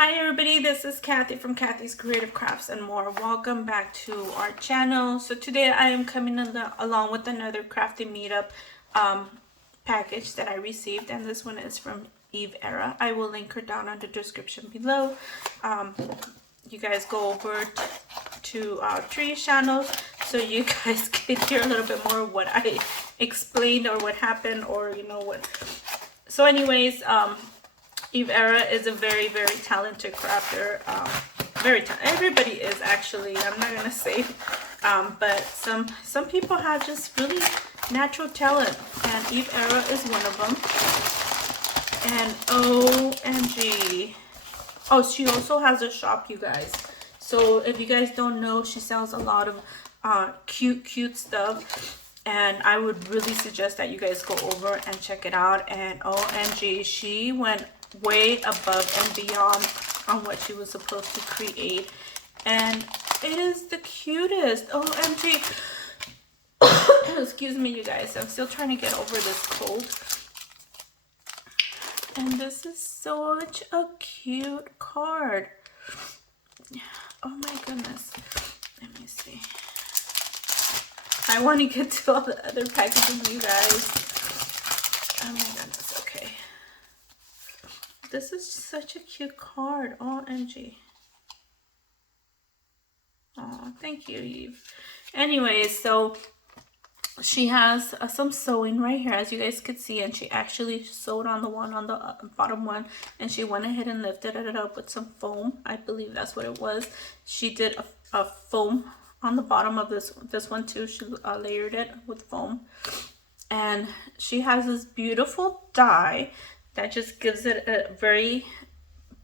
Hi everybody, this is Kathy from Kathy's Creative Crafts and more. Welcome back to our channel. So today I am coming along with another crafting meetup package that I received, and this one is from Eve Era. I will link her down in the description below. You guys go over to Tree's channel so you guys can hear a little bit more of what I explained or what happened, or you know what. So anyways, Eve Era is a very, very talented crafter. Everybody is, actually. I'm not gonna say, but some people have just really natural talent, and Eve Era is one of them. And OMG! Oh, she also has a shop, you guys. So if you guys don't know, she sells a lot of cute stuff. And I would really suggest that you guys go over and check it out. And OMG, she went way above and beyond on what she was supposed to create. And it is the cutest. OMG. Excuse me, you guys. I'm still trying to get over this cold. And this is such a cute card. Oh my goodness. Let me see. I want to get to all the other packaging, you guys. Oh my goodness, okay. This is such a cute card. OMG. Oh, thank you, Eve. Anyways, so she has some sewing right here, as you guys could see, and she actually sewed on the one on the bottom one, and she went ahead and lifted it up with some foam. I believe that's what it was. She did a foam on the bottom of this one too. She layered it with foam, and she has this beautiful die that just gives it a very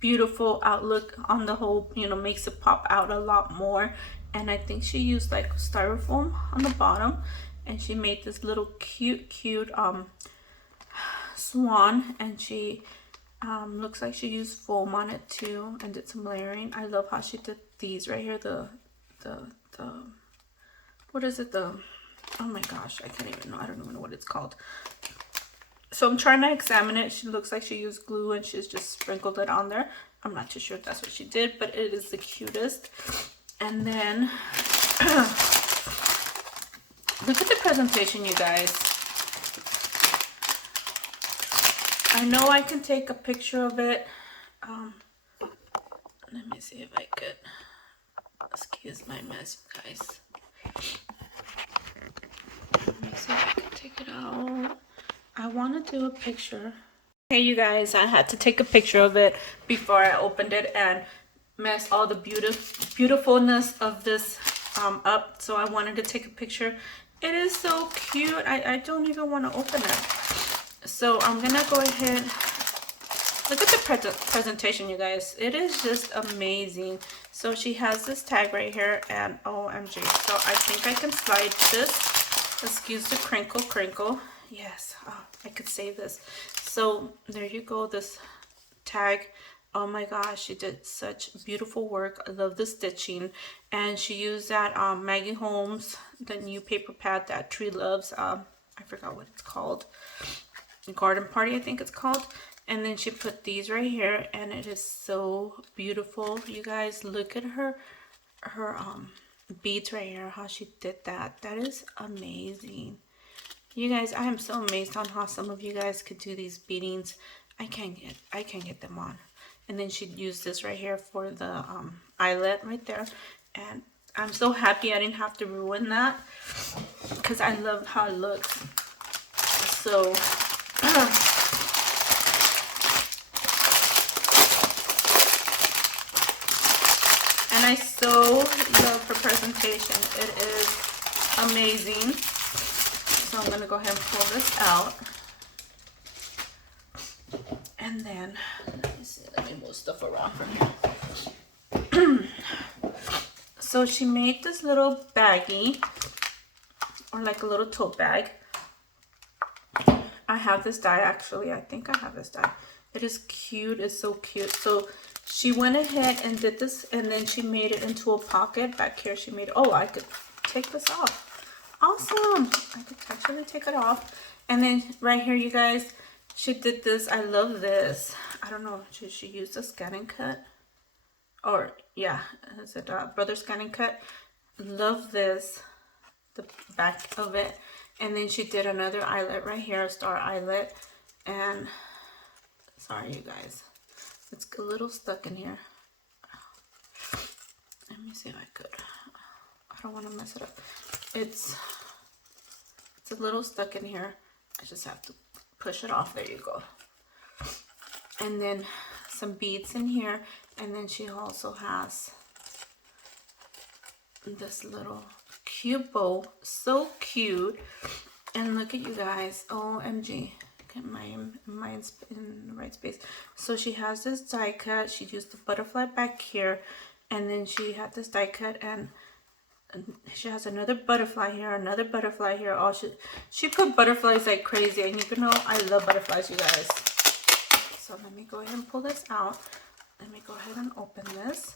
beautiful outlook on the whole, you know, makes it pop out a lot more. And I think she used like styrofoam on the bottom, and she made this little cute swan, and she looks like she used foam on it too and did some layering. I love how she did these right here, the what is it, oh my gosh, I can't even know, I don't even know what it's called. So I'm trying to examine it. She looks like she used glue and she's just sprinkled it on there. I'm not too sure if that's what she did, but it is the cutest. And then look at the presentation, you guys. I know I can take a picture of it. Let me see if I could. Excuse my mess, you guys. Let me see if I can take it out. I want to do a picture. Hey, you guys, I had to take a picture of it before I opened it and mess all the beautifulness of this up. So I wanted to take a picture. It is so cute. I don't even want to open it. So I'm gonna go ahead. Look at the presentation, you guys. It is just amazing. So she has this tag right here, and OMG. So I think I can slide this. Excuse the crinkle. Yes, oh, I could save this. So there you go, this tag. Oh my gosh, she did such beautiful work. I love the stitching. And she used that Maggie Holmes, the new paper pad that Tree loves. I forgot what it's called. Garden Party, I think it's called. And then she put these right here, and it is so beautiful. You guys, look at her beads right here, how she did that. That is amazing. You guys, I am so amazed on how some of you guys could do these beadings. I can't get them on. And then she used this right here for the eyelet right there. And I'm so happy I didn't have to ruin that, because I love how it looks. So and I so love her presentation. It is amazing. So I'm going to go ahead and pull this out. And then, let me move stuff around from here. So she made this little baggie, or like a little tote bag. I have this die, actually. I think I have this die. It is cute. It's so cute. So she went ahead and did this, and then she made it into a pocket. Back here she made, oh, I could take this off. Awesome. I could actually take it off. And then right here, you guys, she did this. I love this. I don't know. She used a scan and cut. or yeah, is it Brother Scan and Cut? Love this, the back of it. And then she did another eyelet right here, a star eyelet. And sorry you guys, it's a little stuck in here. Let me see if I could. I don't want to mess it up. It's a little stuck in here. I just have to push it off. There you go. And then some beads in here. And then she also has this little cute bow. So cute. And look at you guys. OMG. Get my in the right space. So she has this die cut. She used the butterfly back here. And then she had this die cut, and she has another butterfly here, another butterfly here. Oh, she put butterflies like crazy, and you know I love butterflies, you guys. So let me go ahead and pull this out. Let me go ahead and open this.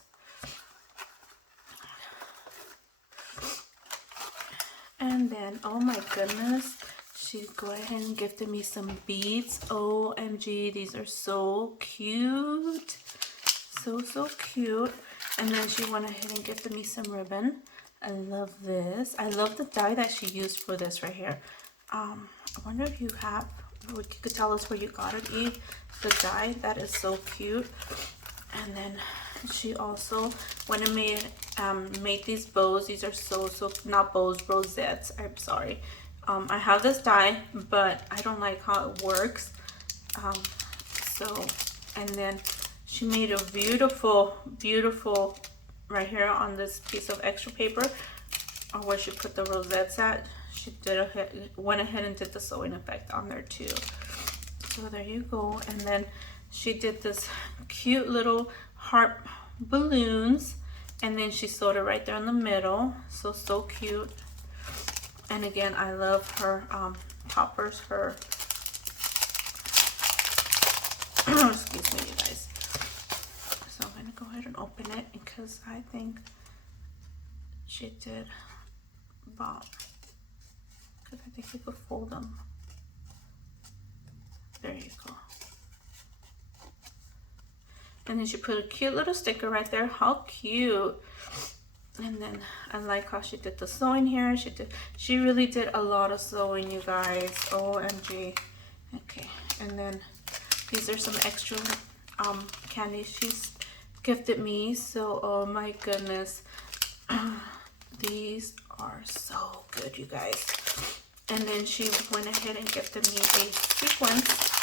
And then, oh my goodness, she go ahead and gifted me some beads. OMG, these are so cute. So cute. And then she went ahead and gifted me some ribbon. I love this. I love the dye that she used for this right here. I wonder if you could tell us where you got it, Eve. The dye, that is so cute. And then she also went and made these bows. These are so not bows, rosettes. I'm sorry. I have this dye, but I don't like how it works. And then she made a beautiful right here on this piece of extra paper, where she put the rosettes at. She went ahead and did the sewing effect on there too. So there you go. And then she did this cute little heart balloons, and then she sewed it right there in the middle. So cute. And again, I love her toppers, her excuse me, you guys. So I'm gonna go ahead and open it because I think she did bomb. Because I think you could fold them. There you go. And then she put a cute little sticker right there. How cute. And then I like how she did the sewing here. She really did a lot of sewing, you guys. OMG. Okay. And then these are some extra candies she's gifted me. So, oh my goodness. These are so good, you guys. And then she went ahead and gifted me a sequence.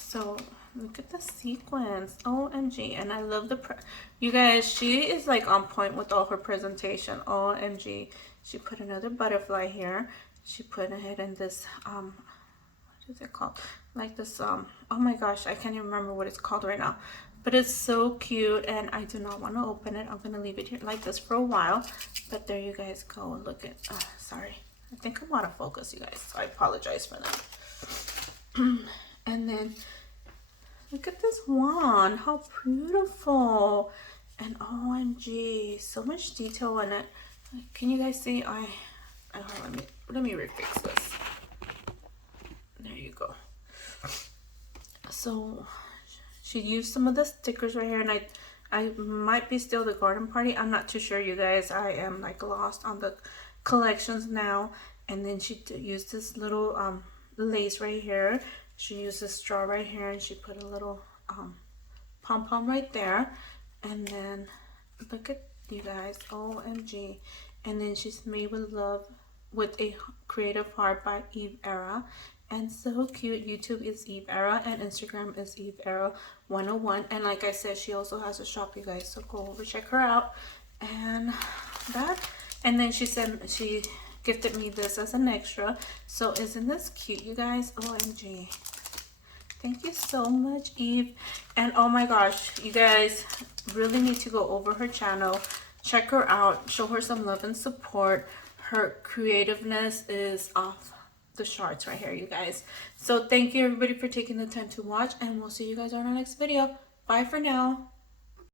So look at the sequence. OMG. And I love you guys, she is like on point with all her presentation. OMG. She put another butterfly here. She put ahead in this what is it called? Like this oh my gosh, I can't even remember what it's called right now. But it's so cute, and I do not want to open it. I'm gonna leave it here like this for a while. But there you guys go. Look at sorry. I think I'm out of focus, you guys. So I apologize for that. And then look at this wand. How beautiful. And OMG, so much detail in it. Can you guys see? Let me refix this. There you go. So she used some of the stickers right here, and I might be still the garden party. I'm not too sure, you guys. I am like lost on the collections now. And then she used this little lace right here. She used a straw right here, and she put a little pom-pom right there. And then look at you guys. OMG. And then she's made with love with a creative heart by Eve Era. And so cute. YouTube is Eve Era, and Instagram is Eve Era 101. And like I said, she also has a shop, you guys. So go over, check her out. And then she said she gifted me this as an extra. So isn't this cute, you guys? OMG. Thank you so much, Eve. And oh my gosh, you guys really need to go over her channel, check her out, show her some love and support. Her creativeness is off the charts right here, you guys. So thank you everybody for taking the time to watch, and we'll see you guys on our next video. Bye for now.